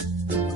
Música